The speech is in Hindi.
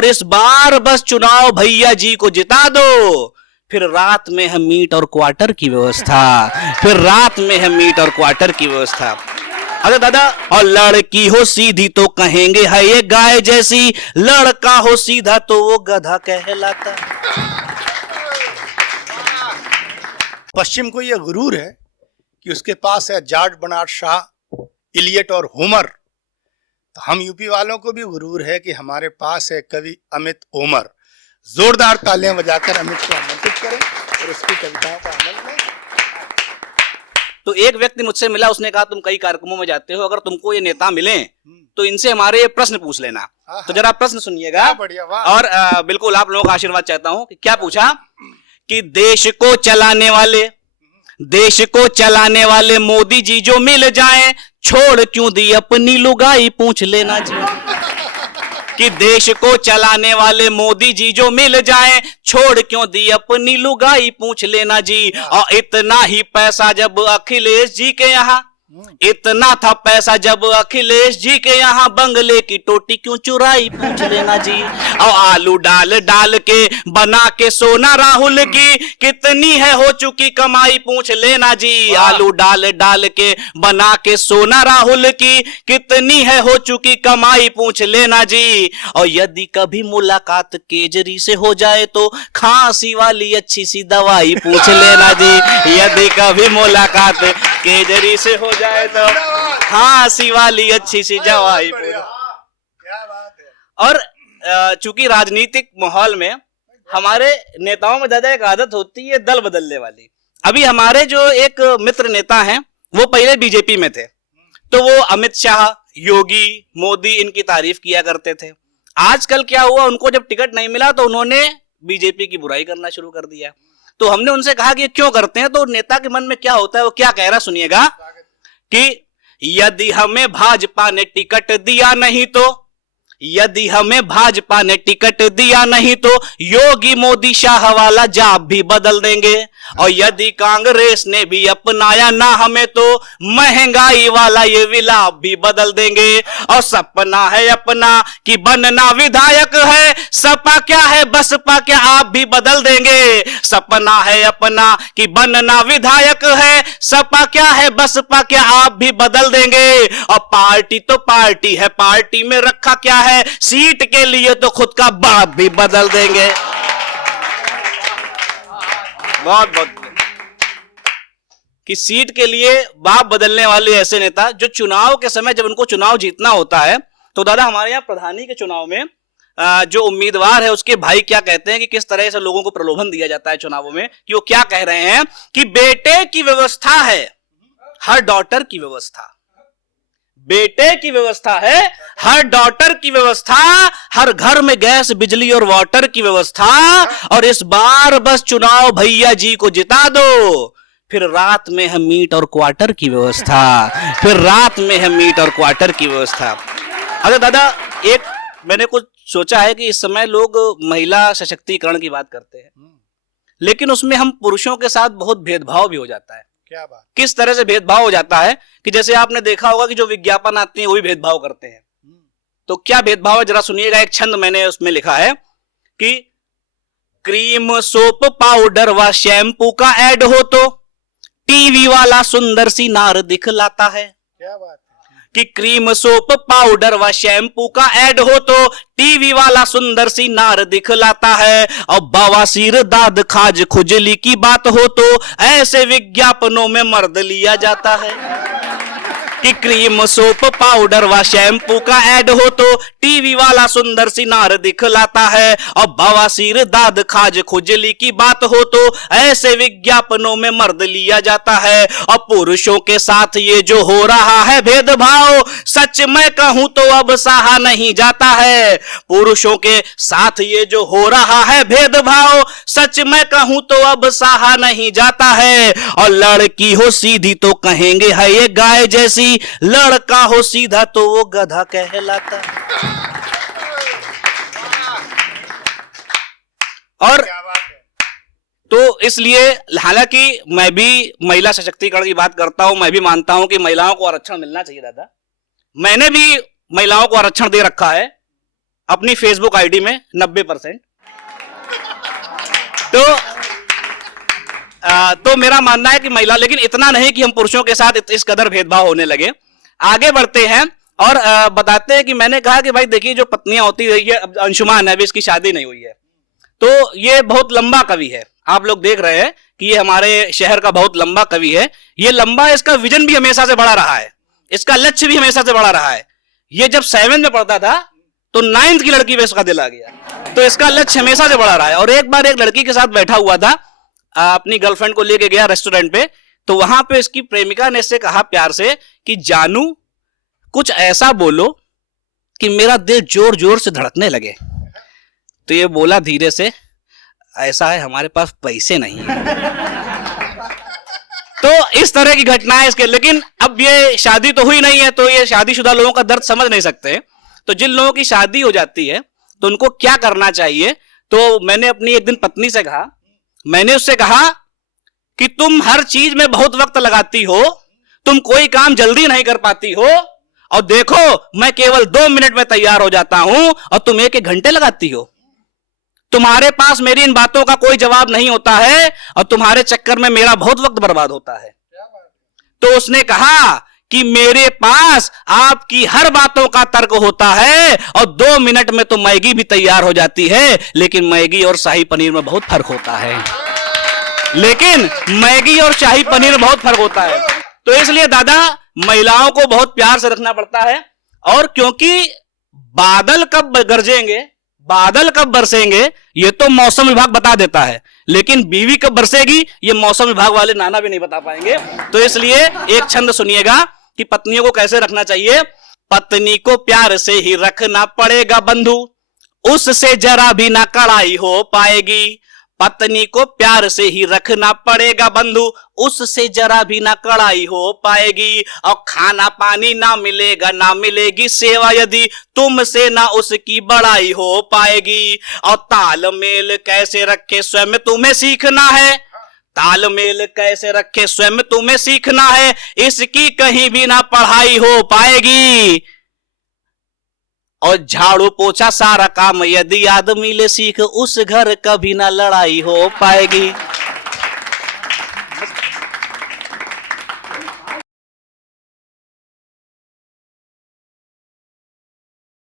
और इस बार बस चुनाव भैया जी को जिता दो, फिर रात में है मीट और क्वार्टर की व्यवस्था, फिर रात में है मीट और क्वार्टर की व्यवस्था। अरे दादा, और लड़की हो सीधी तो कहेंगे है ये गाय जैसी, लड़का हो सीधा तो वो गधा कहलाता। पश्चिम को यह गुरूर है कि उसके पास है जाट, बनाट, शाह, इलियट और होमर। तो हम यूपी वालों को भी गुरूर है कि हमारे पास है कवि अमित ओमर। जोरदार तालियां बजाकर अमित को आमंत्रित करें और उसकी कविताओं का अमल में। तो एक व्यक्ति मुझसे मिला, उसने कहा तुम कई कार्यक्रमों में जाते हो, अगर तुमको ये नेता मिले तो इनसे हमारे ये प्रश्न पूछ लेना। तो जरा प्रश्न सुनिएगा और बिल्कुल आप लोगों का आशीर्वाद चाहता हूं। कि क्या पूछा कि देश को चलाने वाले मोदी जी जो मिल जाएं, छोड़ क्यों दी अपनी लुगाई पूछ लेना जी। कि देश को चलाने वाले मोदी जी जो मिल जाएं, छोड़ क्यों दी अपनी लुगाई पूछ लेना जी। और इतना ही पैसा जब अखिलेश जी के यहाँ, इतना था पैसा जब अखिलेश जी के यहाँ, बंगले की टोटी क्यों चुराई पूछ लेना जी। और आलू डाल डाल के बना के सोना राहुल की, कितनी है हो चुकी कमाई पूछ लेना जी। आलू डाल डाल के बना के सोना राहुल की, कितनी है हो चुकी कमाई पूछ लेना जी। और यदि कभी मुलाकात केजरी से हो जाए तो खांसी वाली अच्छी सी दवाई पूछ लेना जी। यदि कभी मुलाकात केजरी से हो जाए तो खांसी वाली अच्छी सी दवाई। और चूंकि राजनीतिक माहौल में हमारे नेताओं में दादा एक आदत होती है दल बदलने वाली। अभी हमारे जो एक मित्र नेता हैं वो पहले बीजेपी में थे, तो वो अमित शाह, योगी, मोदी इनकी तारीफ किया करते थे। आजकल क्या हुआ, उनको जब टिकट नहीं मिला तो उन्होंने बीजेपी की बुराई करना शुरू कर दिया। तो हमने उनसे कहा कि क्यों करते हैं, तो नेता के मन में क्या होता है वो क्या कह रहा, सुनिएगा कि यदि हमें भाजपा ने टिकट दिया नहीं तो, यदि हमें भाजपा ने टिकट दिया नहीं तो योगी मोदी शाह वाला जाप भी बदल देंगे। और यदि कांग्रेस ने भी अपनाया ना हमें तो महंगाई वाला ये विलाप भी बदल देंगे। और सपना है अपना कि बनना विधायक है, सपा क्या है बसपा क्या आप भी बदल देंगे। सपना है अपना कि बनना विधायक है, सपा क्या है बसपा क्या आप भी बदल देंगे। और पार्टी तो पार्टी है, पार्टी में रखा क्या है, सीट के लिए तो खुद का बाप भी बदल देंगे। बहुत बहुत कि सीट के लिए बाप बदलने वाले ऐसे नेता जो चुनाव के समय जब उनको चुनाव जीतना होता है, तो दादा हमारे यहाँ प्रधानी के चुनाव में जो उम्मीदवार है उसके भाई क्या कहते हैं कि किस तरह से लोगों को प्रलोभन दिया जाता है चुनावों में, कि वो क्या कह रहे हैं कि बेटे की व्यवस्था है, हर डॉटर की व्यवस्था, बेटे की व्यवस्था है, हर डॉटर की व्यवस्था, हर घर में गैस बिजली और वाटर की व्यवस्था। और इस बार बस चुनाव भैया जी को जिता दो, फिर रात में है मीट और क्वार्टर की व्यवस्था, फिर रात में है मीट और क्वार्टर की व्यवस्था। अरे दादा, एक मैंने कुछ सोचा है कि इस समय लोग महिला सशक्तिकरण की बात करते हैं, लेकिन उसमें हम पुरुषों के साथ बहुत भेदभाव भी हो जाता है। क्या बात? किस किस तरह से भेदभाव हो जाता है कि जैसे आपने देखा होगा कि जो विज्ञापन आते हैं वो भी भेदभाव करते हैं। तो क्या भेदभाव है जरा सुनिएगा। एक छंद मैंने उसमें लिखा है कि क्रीम, सोप, पाउडर व शैम्पू का ऐड हो तो टीवी वाला सुंदर सी नार दिखलाता है। क्या बात है? कि क्रीम, सोप, पाउडर व शैम्पू का ऐड हो तो टीवी वाला सुंदर सी नार दिखलाता है। और बवासीर, दाद, खाज, खुजली की बात हो तो ऐसे विज्ञापनों में मर्द लिया जाता है। कि क्रीम, सोप, पाउडर व शैम्पू का ऐड हो तो टीवी वाला सुंदर सी नार दिखलाता है। और बवासीर, दाद, खाज, खुजली की बात हो तो ऐसे विज्ञापनों में मर्द लिया जाता है। और पुरुषों के साथ ये जो हो रहा है भेदभाव, सच मैं कहूं तो अब सहा नहीं जाता है। पुरुषों के साथ ये जो हो रहा है भेदभाव, सच मैं कहूं तो अब सहा नहीं जाता है। और लड़की हो सीधी तो कहेंगे है ये गाय जैसी, लड़का हो सीधा तो वो गधा कहलाता। और तो इसलिए हालांकि मैं भी महिला सशक्तिकरण की बात करता हूं, मैं भी मानता हूं कि महिलाओं को आरक्षण मिलना चाहिए दादा। मैंने भी महिलाओं को आरक्षण दे रखा है, अपनी फेसबुक आईडी में 90%। तो मेरा मानना है कि महिला, लेकिन इतना नहीं कि हम पुरुषों के साथ इस कदर भेदभाव होने लगे। आगे बढ़ते हैं और बताते हैं कि मैंने कहा कि भाई देखिए जो पत्नियां होती है, ये अंशुमान है, अभी इसकी शादी नहीं हुई है, तो ये बहुत लंबा कवि है। आप लोग देख रहे हैं कि ये हमारे शहर का बहुत लंबा कवि है। ये लंबा, इसका विजन भी हमेशा से बड़ा रहा है, इसका लक्ष्य भी हमेशा से बड़ा रहा है। ये जब 7th में पढ़ता था तो 9th की लड़की पे इसका दिल आ गया, तो इसका लक्ष्य हमेशा से बड़ा रहा है। और एक बार एक लड़की के साथ बैठा हुआ था, अपनी गर्लफ्रेंड को लेके गया रेस्टोरेंट पे, तो वहां पे इसकी प्रेमिका ने इससे कहा प्यार से कि जानू कुछ ऐसा बोलो कि मेरा दिल जोर जोर से धड़कने लगे। तो ये बोला धीरे से, ऐसा है हमारे पास पैसे नहीं है। तो इस तरह की घटनाएं इसके, लेकिन अब ये शादी तो हुई नहीं है, तो ये शादीशुदा लोगों का दर्द समझ नहीं सकते। तो जिन लोगों की शादी हो जाती है तो उनको क्या करना चाहिए, तो मैंने अपनी एक दिन पत्नी से कहा, मैंने उससे कहा कि तुम हर चीज में बहुत वक्त लगाती हो, तुम कोई काम जल्दी नहीं कर पाती हो, और देखो मैं केवल 2 मिनट में तैयार हो जाता हूं और तुम 1-1 घंटे लगाती हो। तुम्हारे पास मेरी इन बातों का कोई जवाब नहीं होता है और तुम्हारे चक्कर में मेरा बहुत वक्त बर्बाद होता है। तो उसने कहा कि मेरे पास आपकी हर बातों का तर्क होता है और 2 मिनट में तो मैगी भी तैयार हो जाती है, लेकिन मैगी और शाही पनीर में बहुत फर्क होता है। लेकिन मैगी और शाही पनीर में बहुत फर्क होता है। तो इसलिए दादा महिलाओं को बहुत प्यार से रखना पड़ता है। और क्योंकि बादल कब गरजेंगे, बादल कब बरसेंगे, ये तो मौसम विभाग बता देता है, लेकिन बीवी कब बरसेगी ये मौसम विभाग वाले नाना भी नहीं बता पाएंगे। तो इसलिए एक छंद सुनिएगा कि पत्नियों को कैसे रखना चाहिए। पत्नी को प्यार से ही रखना पड़ेगा बंधु, उससे जरा भी ना कड़ाई हो पाएगी। पत्नी को प्यार से ही रखना पड़ेगा बंधु, उससे जरा भी ना कड़ाई हो पाएगी। और खाना पानी ना मिलेगा, ना मिलेगी सेवा यदि तुमसे ना उसकी बड़ाई हो पाएगी। और तालमेल कैसे रखे स्वयं तुम्हें सीखना है, तालमेल कैसे रखे स्वयं तुम्हें सीखना है, इसकी कहीं भी ना पढ़ाई हो पाएगी। और झाड़ू पोछा सारा काम यदि आदमी ले सीख, उस घर कभी ना लड़ाई हो पाएगी।